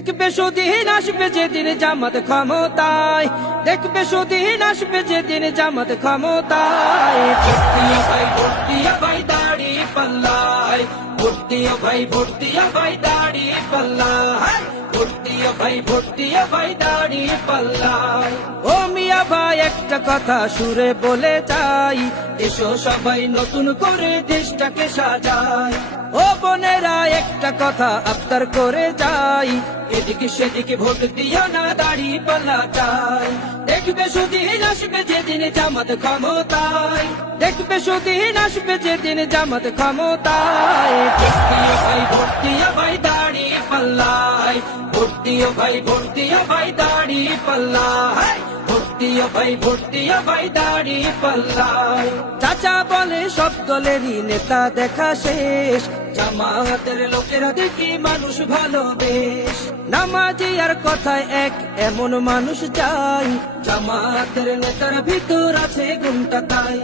দেখবে সুদিন আসবে যেদিন জামাত ক্ষমতায়, দেখবে সুদিন আসবে যেদিন জামাত ক্ষমতায়। ভোট দিও ভাই, ভোট দিও ভাই দাড়ি পাল্লায়, ভোট দিও ভাই, ভোট দিও ভাই দাড়ি পাল্লায়, ভোট দিও ভাই, ভোট দিও ভাই দাড়ি পাল্লায়। ও মিয়া ভাই একটা কথা সুরে বলে যাই, এসো সবাই নতুন করে দেশটাকে সাজাই। ও বোনেরা একটা কথা আবদার করে যাই, এদিকে সেদিকে ভোট দিও না, দাড়ি পাল্লা চাই। দেখবে সুদিন আসবে যেদিন জামাত ক্ষমতায়, দেখবে সুদিন আসবে যেদিন জামাত ক্ষমতায়। ভোট দিও ভাই, ভোট দিও ভাই দাড়ি পাল্লায়, ভোট দিও ভাই, ভোট দিও ভাই দাড়ি পাল্লায়, ভোট দিও ভাই, ভোট দিও ভাই দাড়ি পাল্লায়। চাচা বলে সব দলেরই নেতা দেখা শেষ, জামাতের লোকেরা দেখি মানুষ ভালো বেশ। নামাজি আর কথায় এক এমন মানুষ চাই, জামাতের নেতার ভিতর আছে গুণটা তাই।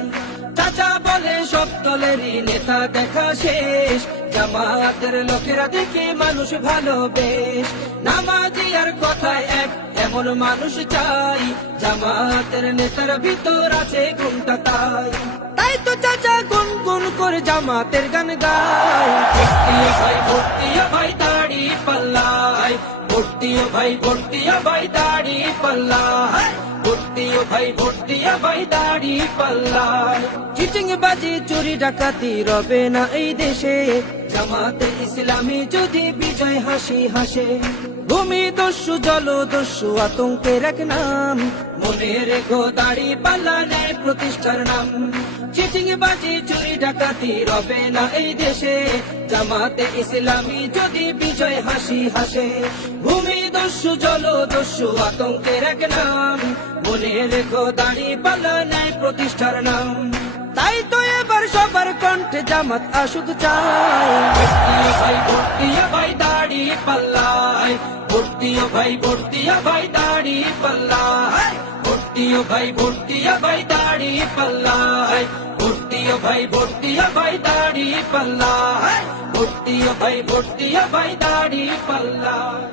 চাচা বলে সব দলেরই নেতা দেখা শেষ, জামাতের লোকেরা দেখে মানুষ ভালো বেশ। নামাজি আর কথায় এক এমন মানুষ চাই, জামাতের নেতার ভিতর আছে গুণটা তাই। তাই তো চাচা গুনগুন করে জামাতের গান গায়। ভোট দিও ভাই, ভোট দিও ভাই দাড়ি পাল্লায়, ভোট দিও ভাই, ভোট দিও ভাই দাড়ি পাল্লায়, ভোট দিও ভাই, ভোট দিও ভাই দাড়ি পাল্লায়। চিটিং বাজি চুরি ডাকাতি রবে না এই দেশে, জামাতে ইসলামী যদি বিজয় হাসি হাসে। ভূমি দস্যু জল দস্যু আতঙ্কের এক নাম, মনে রেখো দাড়ি পাল্লা ন্যায় প্রতিষ্ঠার নাম। চিটিং বাজি চুরি ডাকাতি রবে না এই দেশে, জামাতে ইসলামী যদি বিজয় হাসি হাসে। ভূমি দস্যু জল দস্যু আতঙ্কের এক নাম, মনে রেখো দাড়ি পাল্লা ন্যায় প্রতিষ্ঠার নাম। তাই তো এবার সবার কণ্ঠে জামাত আসুক চাই। ভোট দিও ভাই, ভোট দিও ভাই দাড়ি পাল্লায়, ভোট দিও ভাই, ভোট দিও ভাই দাড়ি পাল্লায়, ভোট দিও ভাই, ভোট দিও ভাই দাড়ি পাল্লায়, ভোট দিও ভাই, ভোট দিও ভাই দাড়ি পাল্লায়, ভোট দিও ভাই, ভোট দিও ভাই দাড়ি পাল্লায়।